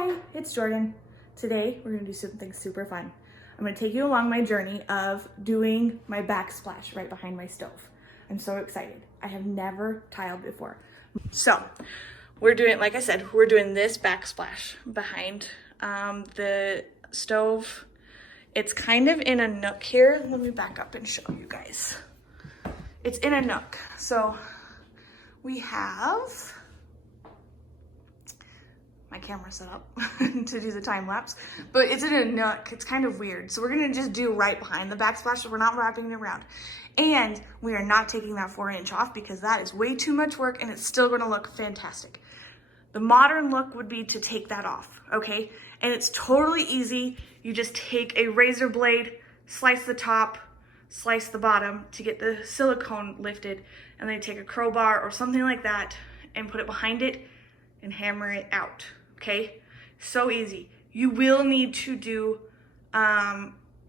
Hi, it's Jordan. Today we're gonna do something super fun. I'm gonna take you along my journey of doing my backsplash right behind my stove. I'm so excited. I have never tiled before. So we're doing, like I said, we're doing this backsplash behind the stove. It's kind of in a nook here. Let me back up and show you guys. It's in a nook. So we have my camera set up to do the time lapse, but it's in a nook. It's kind of weird. So we're gonna just do right behind the backsplash. So we're not wrapping it around. And we are not taking that 4-inch off because that is way too much work and it's still gonna look fantastic. The modern look would be to take that off, okay? And it's totally easy. You just take a razor blade, slice the top, slice the bottom to get the silicone lifted, and then take a crowbar or something like that and put it behind it and hammer it out, okay? So easy. You will need to do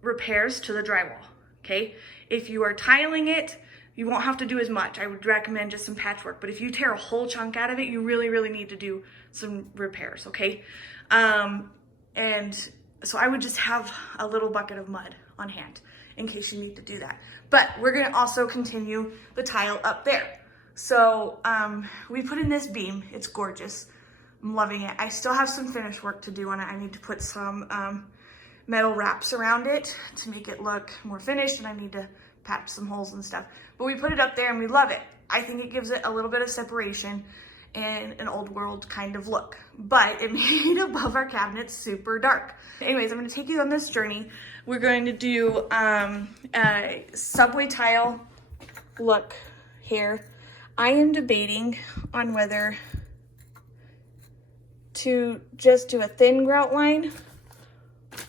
repairs to the drywall, okay? If you are tiling it, you won't have to do as much. I would recommend just some patchwork, but if you tear a whole chunk out of it, you really, really need to do some repairs, okay? And so I would just have a little bucket of mud on hand in case you need to do that. But we're gonna also continue the tile up there. So we put in this beam. It's gorgeous. I'm loving it. I still have some finish work to do on it. I need to put some metal wraps around it to make it look more finished, and I need to patch some holes and stuff. But we put it up there and we love it. I think it gives it a little bit of separation and an old world kind of look, but it made above our cabinets super dark. Anyways, I'm gonna take you on this journey. We're going to do a subway tile look here. I am debating on whether to just do a thin grout line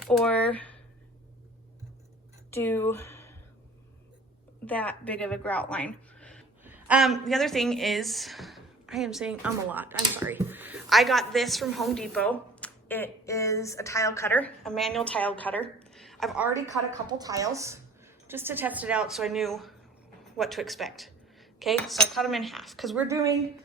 or do that big of a grout line. The other thing is, I am saying a lot, I'm sorry. I got this from Home Depot. It is a tile cutter, a manual tile cutter. I've already cut a couple tiles just to test it out so I knew what to expect. Okay, so I cut them in half because we're doing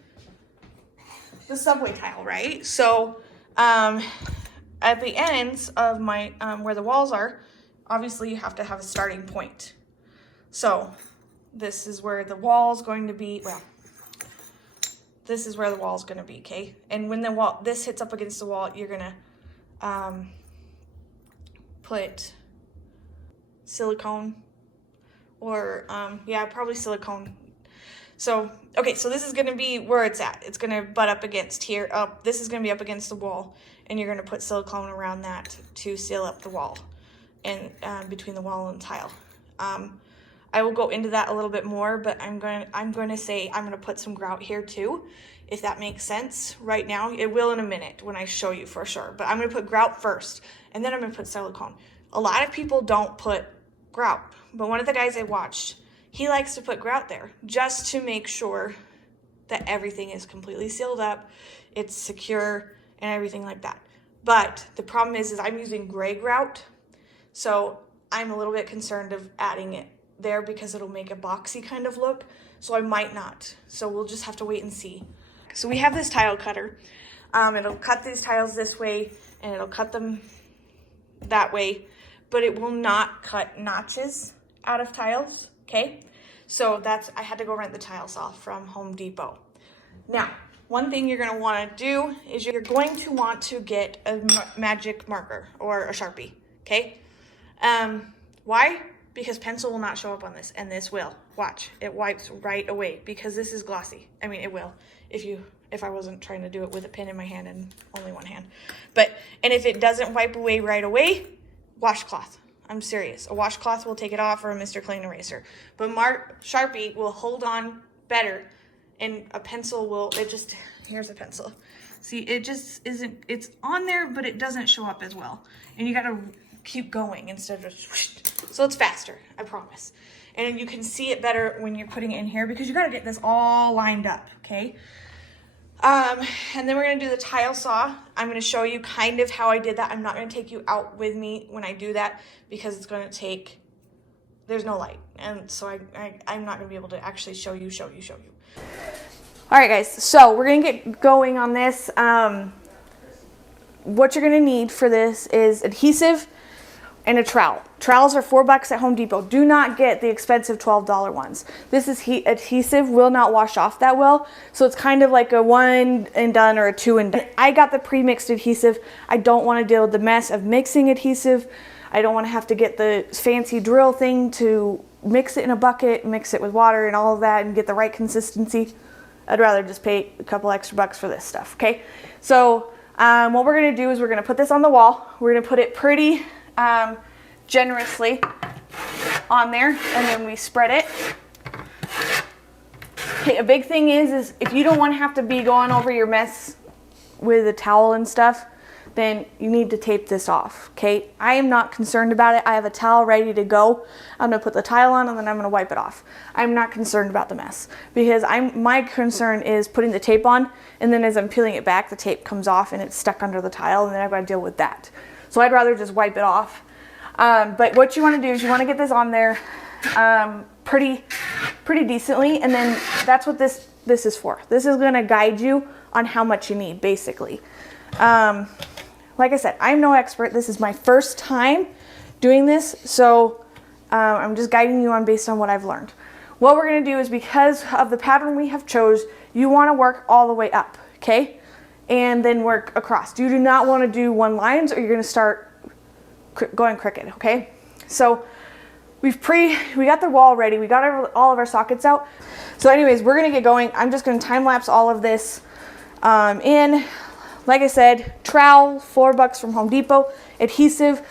the subway tile, right? So at the ends of my, where the walls are, obviously you have to have a starting point. So this is where the wall's going to be, well, this is where the wall's gonna be, okay? And when the wall, this hits up against the wall, you're gonna put silicone or, yeah, probably silicone. So, okay, so this is gonna be where it's at. It's gonna butt up against here. This is gonna be up against the wall, and you're gonna put silicone around that to seal up the wall and between the wall and tile. I will go into that a little bit more, but I'm going to say I'm going to put some grout here too, if that makes sense right now. It will in a minute when I show you for sure, but I'm going to put grout first, and then I'm going to put silicone. A lot of people don't put grout, but one of the guys I watched, he likes to put grout there just to make sure that everything is completely sealed up, it's secure, and everything like that. But the problem is I'm using gray grout, so I'm a little bit concerned of adding it there because it'll make a boxy kind of look, so I might not. So we'll just have to wait and see. So we have this tile cutter. It'll cut these tiles this way and it'll cut them that way, but it will not cut notches out of tiles, okay? So I had to go rent the tile saw from Home Depot. Now, one thing you're gonna wanna do is you're going to want to get a magic marker or a Sharpie, okay? Why? Because pencil will not show up on this, and this will. Watch, it wipes right away because this is glossy. I mean, it will if I wasn't trying to do it with a pen in my hand and only one hand. And if it doesn't wipe away right away, washcloth. I'm serious. A washcloth will take it off, or a Mr. Clean eraser. But Sharpie will hold on better, and a pencil will, here's a pencil. See, it just isn't, it's on there, but it doesn't show up as well. And you gotta keep going instead of whoosh. So it's faster, I promise. And you can see it better when you're putting it in here because you gotta get this all lined up, okay? And then we're gonna do the tile saw. I'm gonna show you kind of how I did that. I'm not gonna take you out with me when I do that because it's gonna take, there's no light. And so I'm not gonna be able to actually show you. All right, guys, so we're gonna get going on this. what you're gonna need for this is adhesive and a trowel. Trowels are $4 at Home Depot. Do not get the expensive $12 ones. This is adhesive, will not wash off that well. So it's kind of like a 1 and done or a 2 and done. I got the pre-mixed adhesive. I don't want to deal with the mess of mixing adhesive. I don't want to have to get the fancy drill thing to mix it in a bucket, mix it with water and all of that and get the right consistency. I'd rather just pay a couple extra bucks for this stuff, okay? So what we're gonna do is we're gonna put this on the wall. We're gonna put it pretty generously on there, and then we spread it. Okay, a big thing is if you don't want to have to be going over your mess with a towel and stuff, then you need to tape this off, okay? I am not concerned about it. I have a towel ready to go. I'm gonna put the tile on and then I'm gonna wipe it off. I'm not concerned about the mess because my concern is putting the tape on, and then as I'm peeling it back, the tape comes off and it's stuck under the tile, and then I've got to deal with that. So I'd rather just wipe it off. But what you want to do is you want to get this on there pretty decently, and then that's what this is for. This is going to guide you on how much you need, basically. Like I said, I'm no expert. This is my first time doing this, so I'm just guiding you on based on what I've learned. What we're going to do is, because of the pattern we have chose, you want to work all the way up, okay? And then work across. You do not want to do one lines or you're going to start going crooked, okay? So we got the wall ready. We got all of our sockets out. So anyways, we're going to get going. I'm just going to time lapse all of this in. Like I said, trowel, $4 from Home Depot. Adhesive,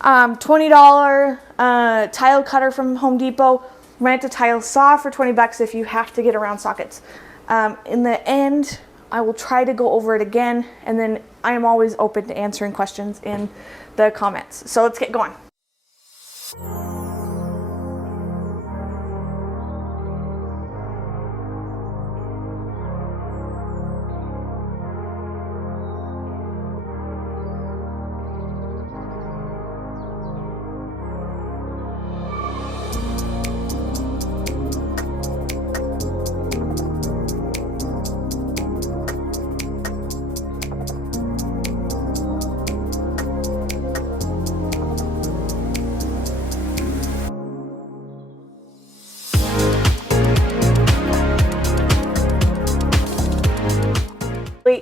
$20 tile cutter from Home Depot. Rent a tile saw for $20 if you have to get around sockets. In the end, I will try to go over it again, and then I am always open to answering questions in the comments. So let's get going.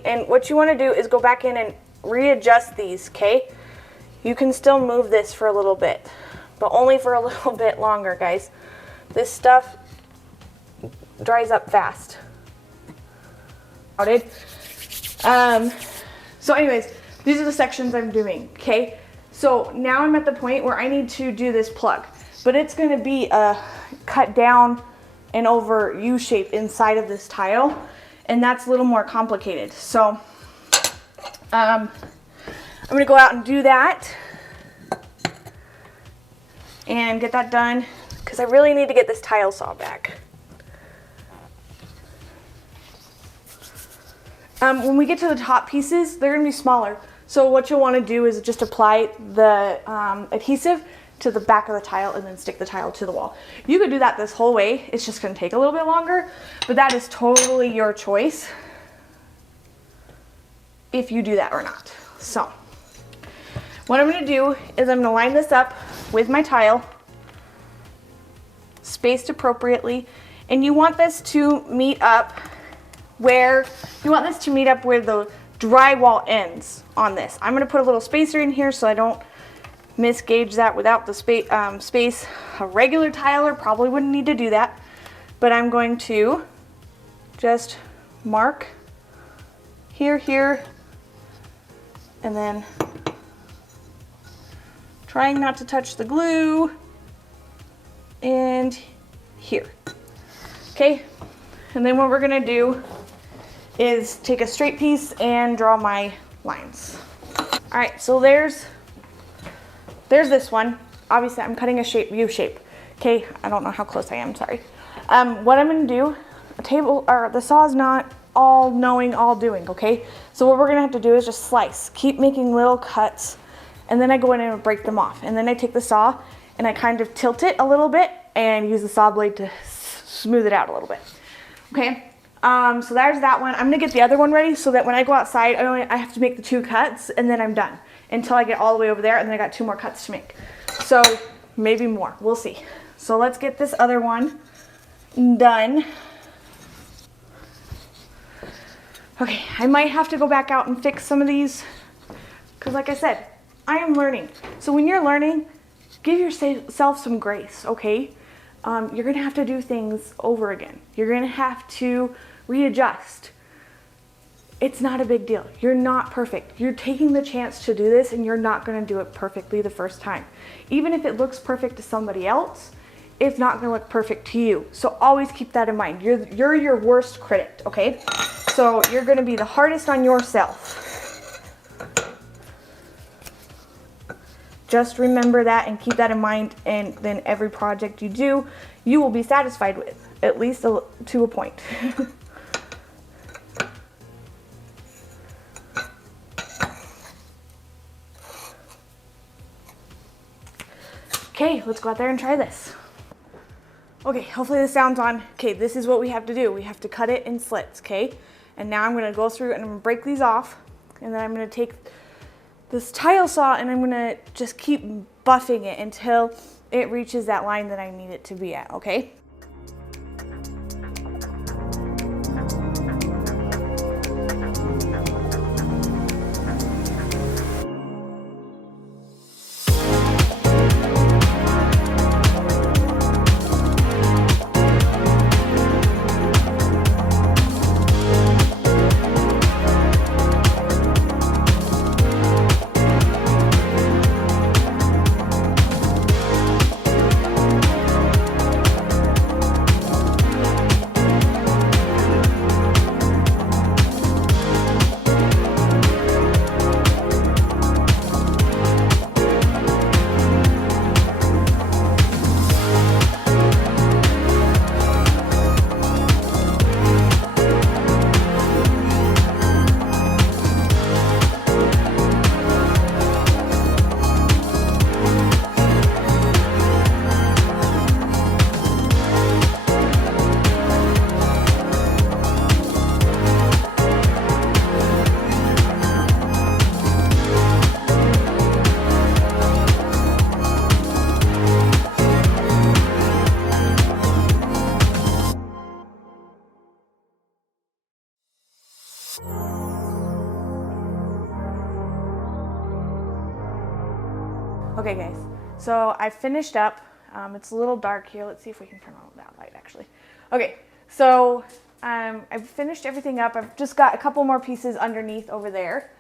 And what you want to do is go back in and readjust these, okay? You can still move this for a little bit, but only for a little bit longer, guys. This stuff dries up fast. So anyways, these are the sections I'm doing, okay? So now I'm at the point where I need to do this plug, but it's going to be a cut down and over U shape inside of this tile. And that's a little more complicated. So I'm gonna go out and do that and get that done because I really need to get this tile saw back. When we get to the top pieces, they're gonna be smaller. So what you'll wanna do is just apply the adhesive to the back of the tile and then stick the tile to the wall. You could do that this whole way. It's just gonna take a little bit longer, but that is totally your choice if you do that or not. So what I'm gonna do is I'm gonna line this up with my tile, spaced appropriately, and you want this to meet up where the drywall ends on this. I'm gonna put a little spacer in here so I don't misgauge that without the space. A regular tiler probably wouldn't need to do that, but I'm going to just mark here, and then trying not to touch the glue, and here. Okay, and then what we're gonna do is take a straight piece and draw my lines. All right, so there's this one. Obviously I'm cutting a shape, U shape. Okay, I don't know how close I am, sorry. What I'm gonna do, the saw is not all knowing, all doing, okay? So what we're gonna have to do is just slice, keep making little cuts, and then I go in and break them off. And then I take the saw and I kind of tilt it a little bit and use the saw blade to smooth it out a little bit, okay? So there's that one. I'm gonna get the other one ready so that when I go outside, I have to make the 2 cuts and then I'm done until I get all the way over there, and then I got 2 more cuts to make. So maybe more, we'll see. So let's get this other one done. Okay, I might have to go back out and fix some of these because like I said, I am learning. So when you're learning, give yourself some grace, okay? You're gonna have to do things over again. You're gonna have to readjust. It's not a big deal. You're not perfect. You're taking the chance to do this and you're not gonna do it perfectly the first time. Even if it looks perfect to somebody else, it's not gonna look perfect to you. So always keep that in mind. You're your worst critic, okay? So you're gonna be the hardest on yourself. Just remember that and keep that in mind, and then every project you do, you will be satisfied with, at least to a point. Okay, let's go out there and try this. Okay, hopefully this sounds on. Okay, this is what we have to do. We have to cut it in slits, okay? And now I'm gonna go through and I'm gonna break these off, and then I'm gonna take this tile saw and I'm gonna just keep buffing it until it reaches that line that I need it to be at, okay? Okay guys, so I finished up. It's a little dark here. Let's see if we can turn on that light actually. Okay, so I've finished everything up. I've just got a couple more pieces underneath over there.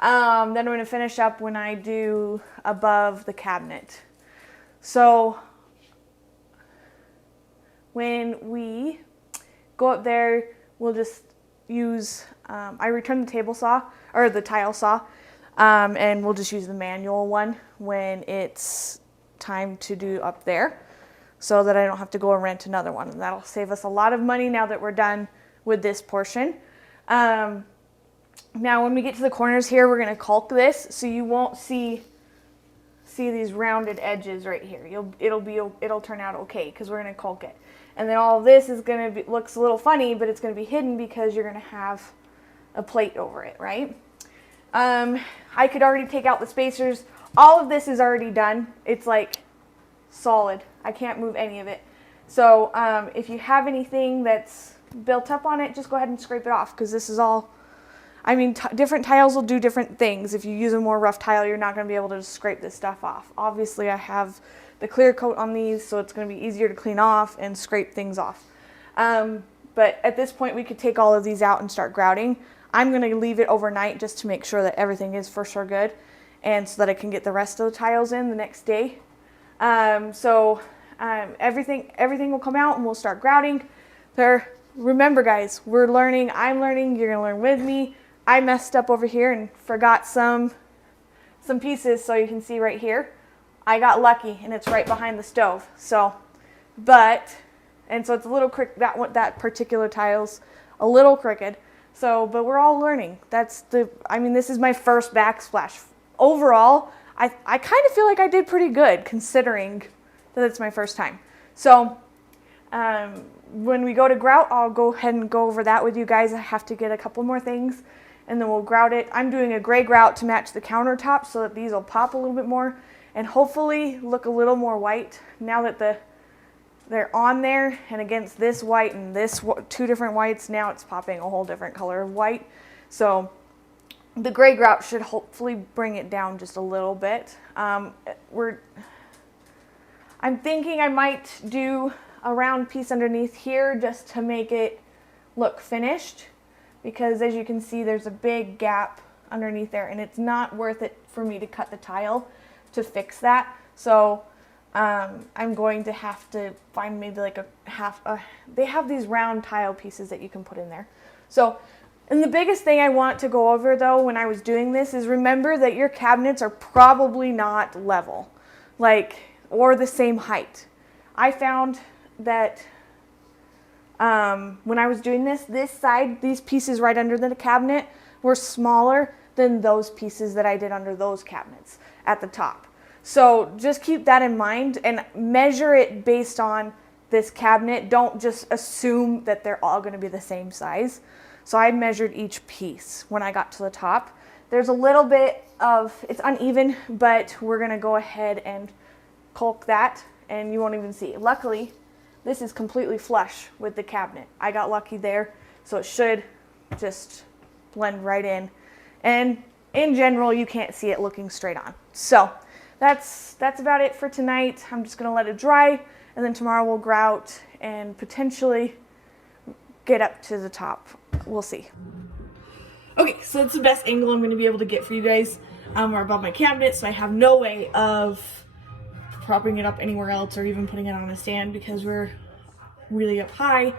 Then I'm gonna finish up when I do above the cabinet. So when we go up there, we'll just use, I return the table saw, or the tile saw, and we'll just use the manual one when it's time to do up there, so that I don't have to go and rent another one. And that'll save us a lot of money now that we're done with this portion. Now when we get to the corners here, we're gonna caulk this so you won't see these rounded edges right here. It'll turn out okay because we're gonna caulk it. And then all of this is gonna be, looks a little funny, but it's gonna be hidden because you're gonna have a plate over it, right? I could already take out the spacers. All of this is already done. It's like solid. I can't move any of it. So if you have anything that's built up on it, just go ahead and scrape it off, because this is all, I mean, different tiles will do different things. If you use a more rough tile, you're not going to be able to just scrape this stuff off. Obviously, I have the clear coat on these, so it's going to be easier to clean off and scrape things off. But at this point, we could take all of these out and start grouting. I'm going to leave it overnight just to make sure that everything is for sure good, and so that I can get the rest of the tiles in the next day. Everything will come out and we'll start grouting. Remember guys, we're learning, I'm learning, you're gonna learn with me. I messed up over here and forgot some pieces, so you can see right here. I got lucky and it's right behind the stove. So it's a little crooked, that particular tile's a little crooked. So, but we're all learning. This is my first backsplash. Overall, I kind of feel like I did pretty good considering that it's my first time. So When we go to grout, I'll go ahead and go over that with you guys. I have to get a couple more things, and then we'll grout it. I'm doing a gray grout to match the countertop so that these will pop a little bit more and hopefully look a little more white now that they're on there, and against this white and this two different whites, now it's popping a whole different color of white. So the gray grout should hopefully bring it down just a little bit. I'm thinking I might do a round piece underneath here just to make it look finished, because as you can see there's a big gap underneath there and it's not worth it for me to cut the tile to fix that. So I'm going to have to find maybe like they have these round tile pieces that you can put in there. So, and the biggest thing I want to go over though when I was doing this is remember that your cabinets are probably not level, or the same height. I found that when I was doing this side, these pieces right under the cabinet were smaller than those pieces that I did under those cabinets at the top. So just keep that in mind and measure it based on this cabinet. Don't just assume that they're all going to be the same size. So I measured each piece when I got to the top. There's a little bit of, it's uneven, but we're going to go ahead and caulk that and you won't even see it. Luckily, this is completely flush with the cabinet. I got lucky there, so it should just blend right in. And in general, you can't see it looking straight on. So that's about it for tonight. I'm just gonna let it dry, and then tomorrow we'll grout and potentially get up to the top. We'll see. Okay, so that's the best angle I'm gonna be able to get for you guys. We're above my cabinet, so I have no way of propping it up anywhere else or even putting it on a stand because we're really up high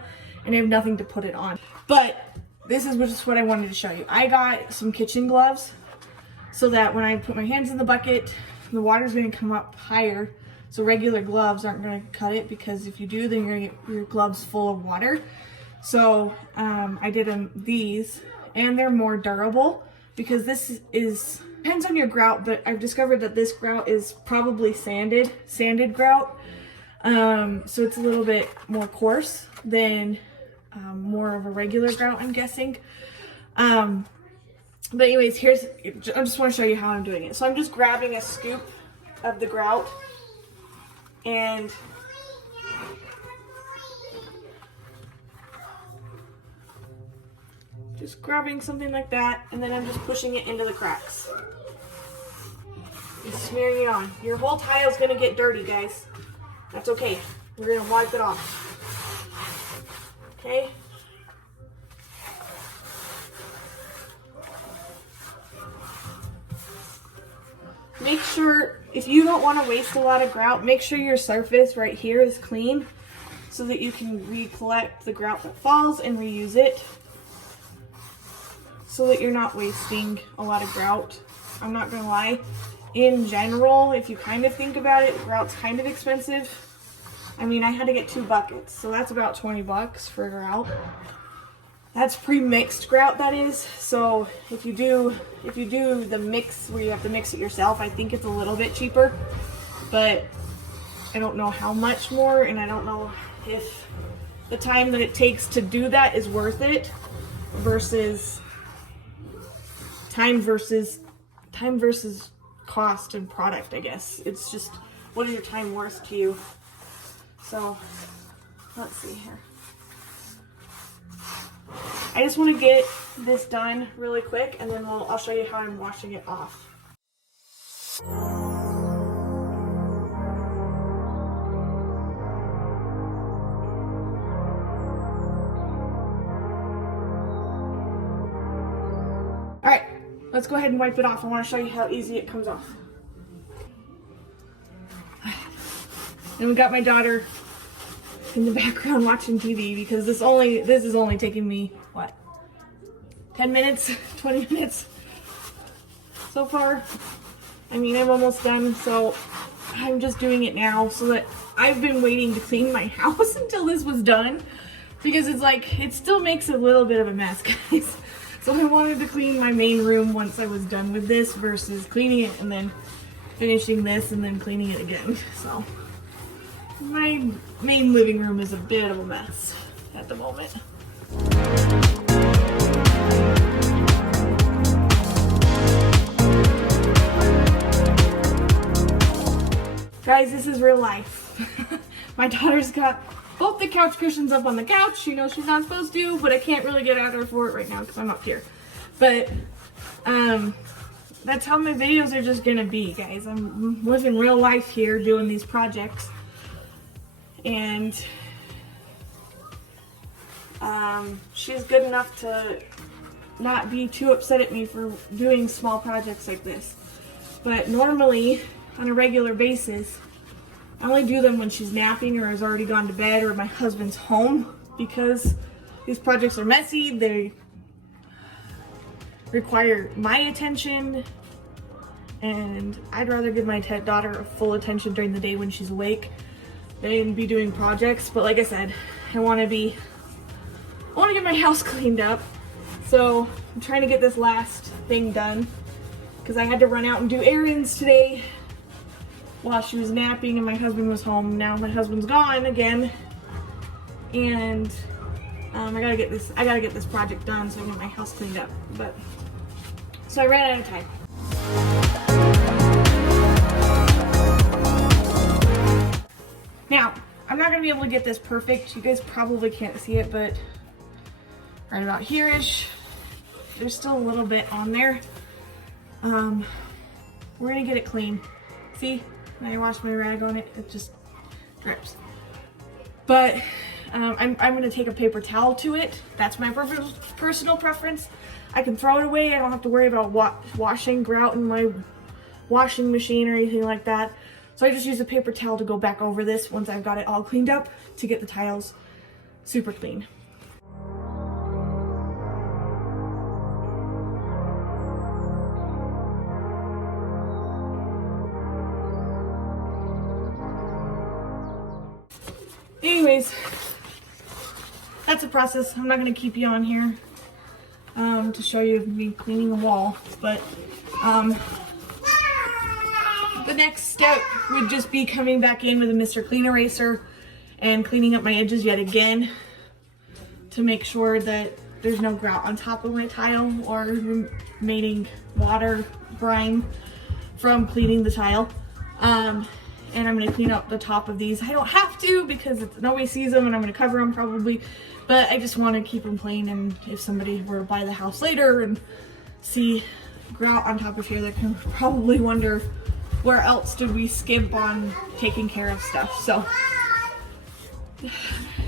and I have nothing to put it on. But this is just what I wanted to show you. I got some kitchen gloves so that when I put my hands in the bucket, the water's going to come up higher. So regular gloves aren't going to cut it, because if you do, then you're going to get your gloves full of water. So I did these, and they're more durable because this is, depends on your grout, but I've discovered that this grout is probably sanded grout. So it's a little bit more coarse than more of a regular grout, I'm guessing. But anyways, I just want to show you how I'm doing it. So I'm just grabbing a scoop of the grout and just grabbing something like that, and then I'm just pushing it into the cracks and smearing it on. Your whole tile's gonna get dirty, guys. That's okay. We're gonna wipe it off. Okay? Make sure, if you don't want to waste a lot of grout, make sure your surface right here is clean so that you can recollect the grout that falls and reuse it, so that you're not wasting a lot of grout. I'm not gonna lie, in general, if you kind of think about it, grout's kind of expensive. I mean, I had to get 2 buckets, so that's about 20 bucks for grout. That's pre-mixed grout, that is. So if you do the mix where you have to mix it yourself, I think it's a little bit cheaper, but I don't know how much more, and I don't know if the time that it takes to do that is worth it versus time versus cost and product, I guess. It's just, what is your time worth to you? So let's see here. I just want to get this done really quick, and then I'll show you how I'm washing it off. Alright, let's go ahead and wipe it off. I want to show you how easy it comes off. And we got my daughter in the background watching TV because this is only taking me, what, 10 minutes, 20 minutes so far. I mean, I'm almost done, so I'm just doing it now so that I've been waiting to clean my house until this was done, because it's like, it still makes a little bit of a mess, guys. So I wanted to clean my main room once I was done with this versus cleaning it and then finishing this and then cleaning it again. So My main living room is a bit of a mess at the moment. Guys, this is real life. My daughter's got both the couch cushions up on the couch. She knows she's not supposed to, but I can't really get out there for it right now because I'm up here. But that's how my videos are just gonna be, guys. I'm living real life here doing these projects. And she's good enough to not be too upset at me for doing small projects like this. But normally, on a regular basis, I only do them when she's napping or has already gone to bed or my husband's home, because these projects are messy, they require my attention, and I'd rather give my daughter full attention during the day when she's awake than be doing projects. But like I said, I want to get my house cleaned up, so I'm trying to get this last thing done because I had to run out and do errands today while she was napping and my husband was home. Now my husband's gone again, and I gotta get this project done so I can get my house cleaned up. But so I ran out of time. Now I'm not gonna be able to get this perfect. You guys probably can't see it, but right about here-ish, there's still a little bit on there. We're gonna get it clean. See? When I wash my rag on it, it just drips. But I'm gonna take a paper towel to it. That's my personal preference. I can throw it away. I don't have to worry about washing grout in my washing machine or anything like that. So I just use a paper towel to go back over this once I've got it all cleaned up to get the tiles super clean. Anyways, that's a process. I'm not going to keep you on here to show you me cleaning the wall, but the next step would just be coming back in with a Mr. Clean Eraser and cleaning up my edges yet again to make sure that there's no grout on top of my tile or remaining water, grime from cleaning the tile. And I'm going to clean up the top of these. I don't have to because nobody sees them and I'm going to cover them probably, but I just want to keep them plain, and if somebody were to buy the house later and see grout on top of here, they can probably wonder where else did we skimp on taking care of stuff. So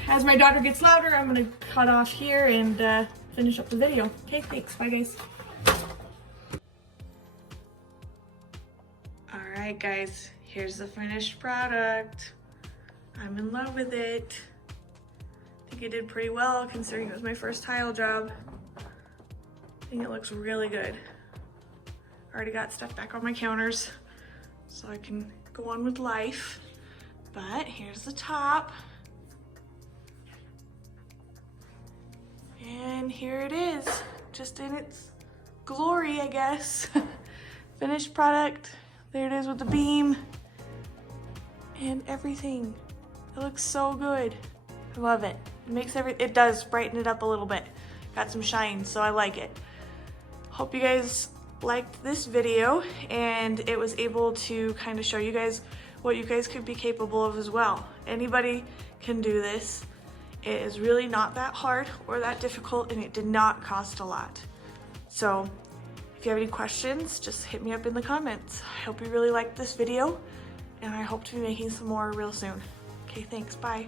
as my daughter gets louder, I'm going to cut off here and finish up the video. Okay, thanks. Bye, guys. All right, guys. Here's the finished product. I'm in love with it. I think it did pretty well considering it was my first tile job. I think it looks really good. I already got stuff back on my counters so I can go on with life. But here's the top. And here it is, just in its glory, I guess. Finished product. There it is with the beam and everything. It looks so good. I love it. It does brighten it up a little bit. Got some shine, so I like it. Hope you guys liked this video and it was able to kind of show you guys what you guys could be capable of as well. Anybody can do this. It is really not that hard or that difficult, and it did not cost a lot. So if you have any questions, just hit me up in the comments. I hope you really liked this video, and I hope to be making some more real soon. Okay, thanks, bye.